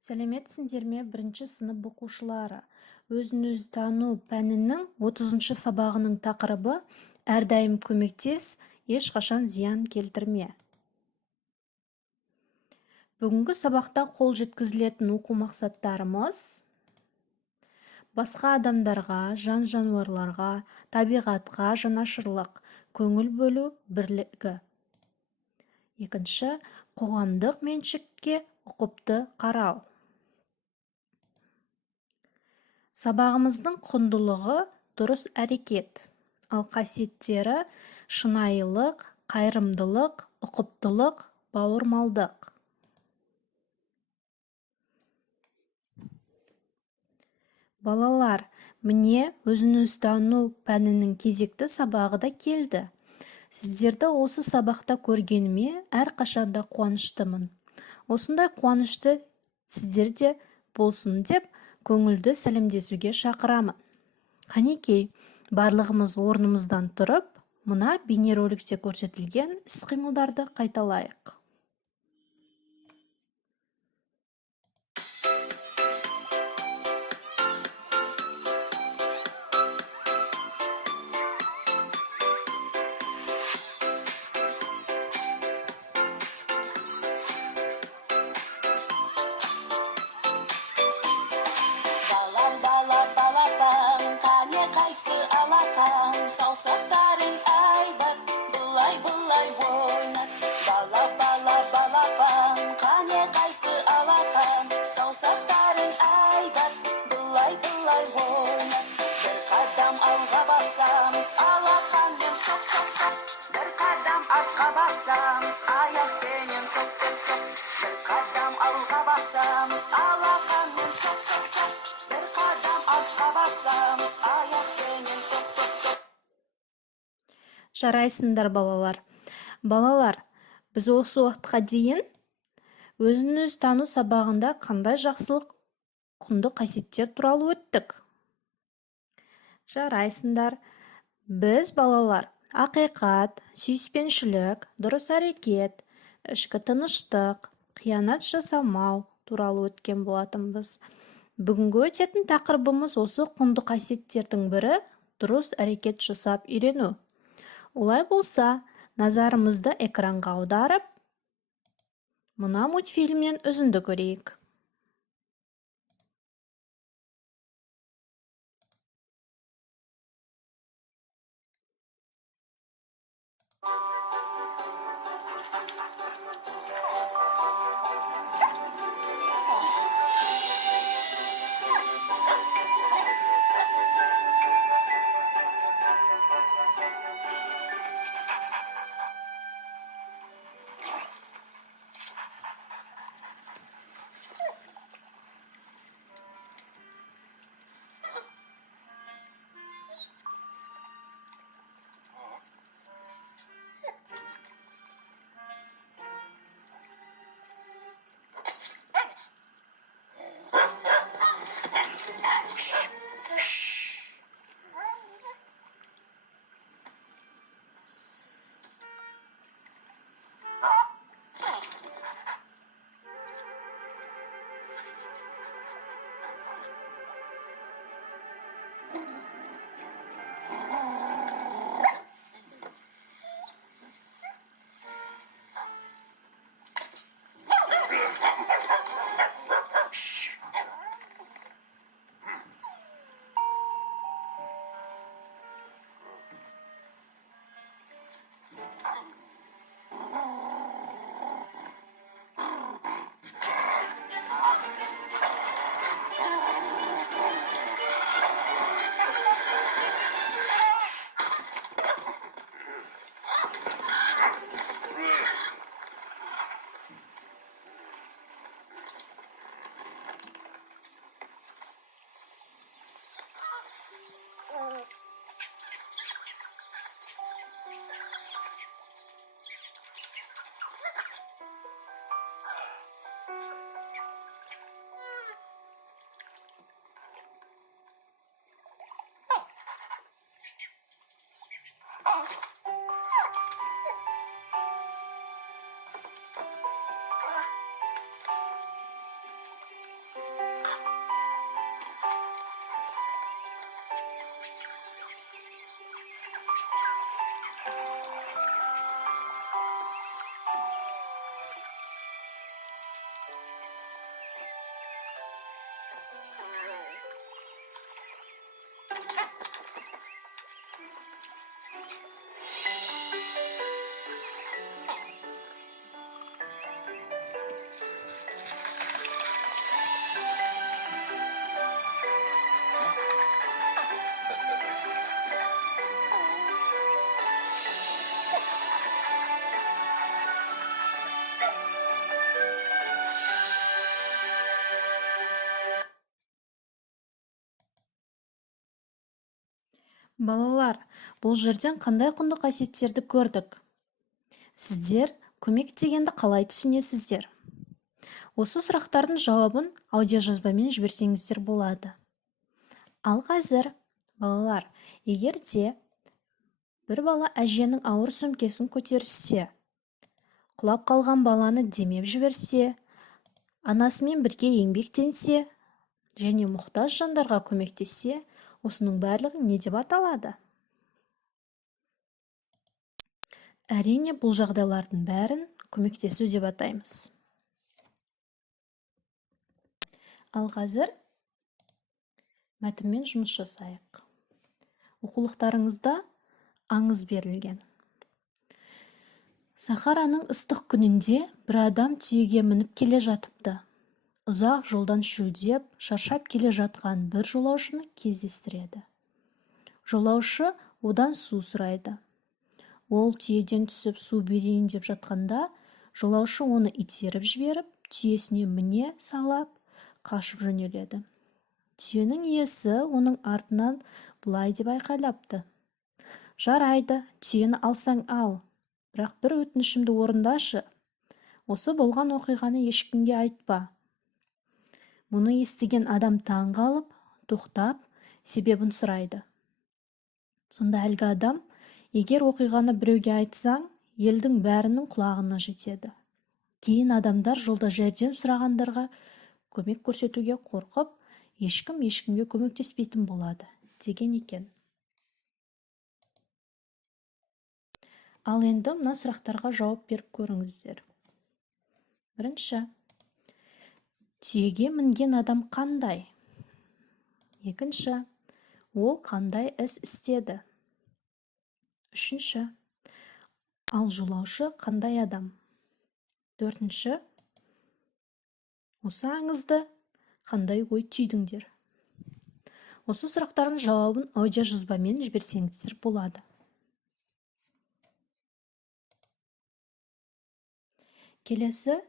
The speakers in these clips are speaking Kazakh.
Сәлеметсіңдер ме, бірінші сынып оқушылары. Өзін-өзі тану пәнінің 30-шы сабағының тақырыбы әрдайым көмектес, ешқашан зиян келтірме. Бүгінгі сабақта қол жеткізілетін оқу мақсаттарымыз: басқа адамдарға, жан-жануарларға, табиғатқа жанашырлық, көңіл бөлу бірлігі. Екінші, қоғамдық меншікке ұқыпты қарау. Сабағымыздың құндылығы дұрыс әрекет, ал қасиеттері шынайылық, қайырымдылық, ұқыптылық, бауырмалдық. Балалар, міне өзін-өзі тану пәнінің кезекті сабағы да келді. Сіздерді осы сабақта көргеніме әрқашанда қуаныштымын. Осындай қуанышты сіздерде болсын деп көңілді сәлемдесуге шақырамын. Қанекей, барлығымыз орнымыздан тұрып, мына бейнероликте көрсетілген іс-қимылдарды қайталайық. Саусақтарың айбат, бұлай ойнат. Балапан, қане қайсы алақан. Саусақтарың айбат, бұлай ойнат. Бір қадам алға басамыз, алақанмен соқ. Бір қадам артқа басамыз, аяқпенен топ. Бір қадам алға басамыз, алақанмен соқ. Бір қадам артқа басамыз, аяқпенен топ. Жарайсыңдар, балалар. Балалар, біз осы уақытқа дейін өзін-өзі тану сабағында қандай жақсылық, құнды қасиеттер туралы өттік? Жарайсыңдар. Біз, балалар, ақиқат, сүйіспеншілік, дұрыс әрекет, ішкі тыныштық, қиянат жасамау туралы өткен болатынбыз. Бүгінгі өтетін тақырыбымыз осы құнды қасиеттердің бірі дұрыс әрекет жасап үйрену. Олай болса, назарымызды экранға аударып, мына мультфильмнен үзінді көрейік. Балалар, бұл жерден қандай құнды қасиеттерді көрдік? Сіздер көмек дегенді қалай түсінесіздер? Осы сұрақтардың жауабын аудиожазбамен жіберсеңіздер болады. Ал қазір, балалар, егер де бір бала әженің ауыр сөмкесін көтерсе, құлап қалған баланы демеп жіберсе, анасымен бірге еңбектенсе, және мұқтаж жандарға көмектессе, осының барлығы не деп аталады? Әрине, бұл жағдайлардың бәрін көмектесу деп атаймыз. Ал қазір мәтінмен жұмыс жасайық. Оқулықтарыңызда аңыз берілген. Сахараның ыстық күнінде бір адам түйеге мініп келе жатыпты. Ұзақ жолдан шөлдеп, шаршап келе жатқан бір жолаушыны кездестіреді. Жолаушы одан су сұрайды. Ол түйеден түсіп су берейін деп жатқанда, жолаушы оны итеріп жіберіп, түйесіне міне салап, қашып жөнеледі. Түйенің иесі оның артынан былай деп айқайлапты: «Жарайды, түйені алсаң ал, бірақ бір өтінішімді орындашы. Осы болған оқиғаны ешкімге айтпа». Мұны естіген адам таң қалып, тоқтап, себебін сұрайды. Сонда әлгі адам: «Егер оқиғаны біреуге айтсаң, елдің бәрінің құлағына жетеді. Кейін адамдар жолда жәрдем сұрағандарға көмек көрсетуге қорқып, ешкімге көмектеспейтін болады», деген екен. Ал енді мына сұрақтарға жауап беріп көріңіздер. Бірінші: түйеге мінген адам қандай? Екінші: ол қандай іс істеді? Үшінші: ал жолаушы қандай адам? Төртінші: осы аңызды қандай ой түйдіңдер? Осы сұрақтардың жауабын аудиожазбамен жіберсеңіздер болады. Келесі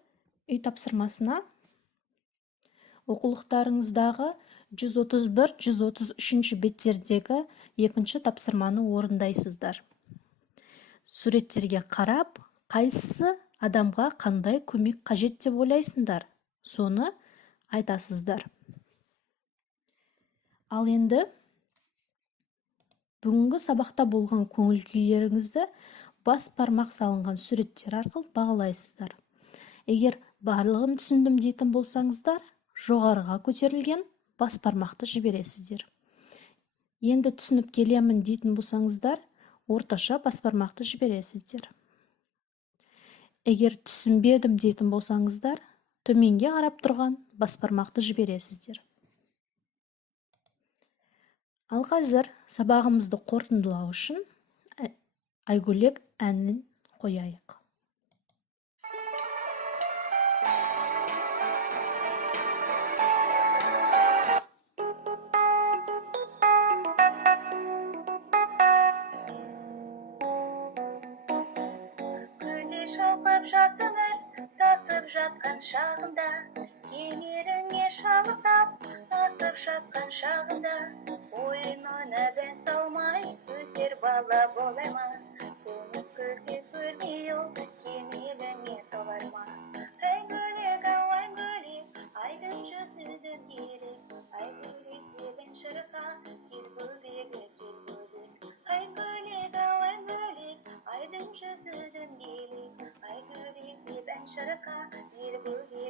үй тапсырмасына оқулықтарыңыздағы 131-133 беттердегі екінші тапсырманы орындайсыздар. Суреттерге қарап, қайсысы адамға қандай көмек қажет деп ойлайсыңдар, соны айтасыздар. Ал енді бүгінгі сабақта болған көңіл күйлеріңізді бас бармақ салынған суреттер арқылы бағалайсыздар. Егер барлығын түсіндім дейтін болсаңыздар, жоғарыға көтерілген бас бармақты жібересіздер. Енді түсініп келемін дейтін болсаңыздар, орташа бас бармақты жібересіздер. Егер түсінбедім дейтін болсаңыздар, төменге қарап тұрған бас бармақты жібересіздер. Ал қазір сабағымызды қорытындылау үшін Айгөлек әнін қояйық. Күнде шалқып жасыныр, тасып жатқан шағында, кемеріңе шалықтап, асып жатқан шағында, ойын ойнап ән салмай, өсер бала болай ма? Көңіс көрге көрмей ол, кемеліңе толар ма? Айгөлек ау айгөлек, айдың жүзі дөңгелек, айгөлек деген шырқа, кел бөлеге кел бөлек. Айгөлек ау айгөлек, айдың жүзі дөңгелек, айгөлек деп ән шырқа, ел бөлек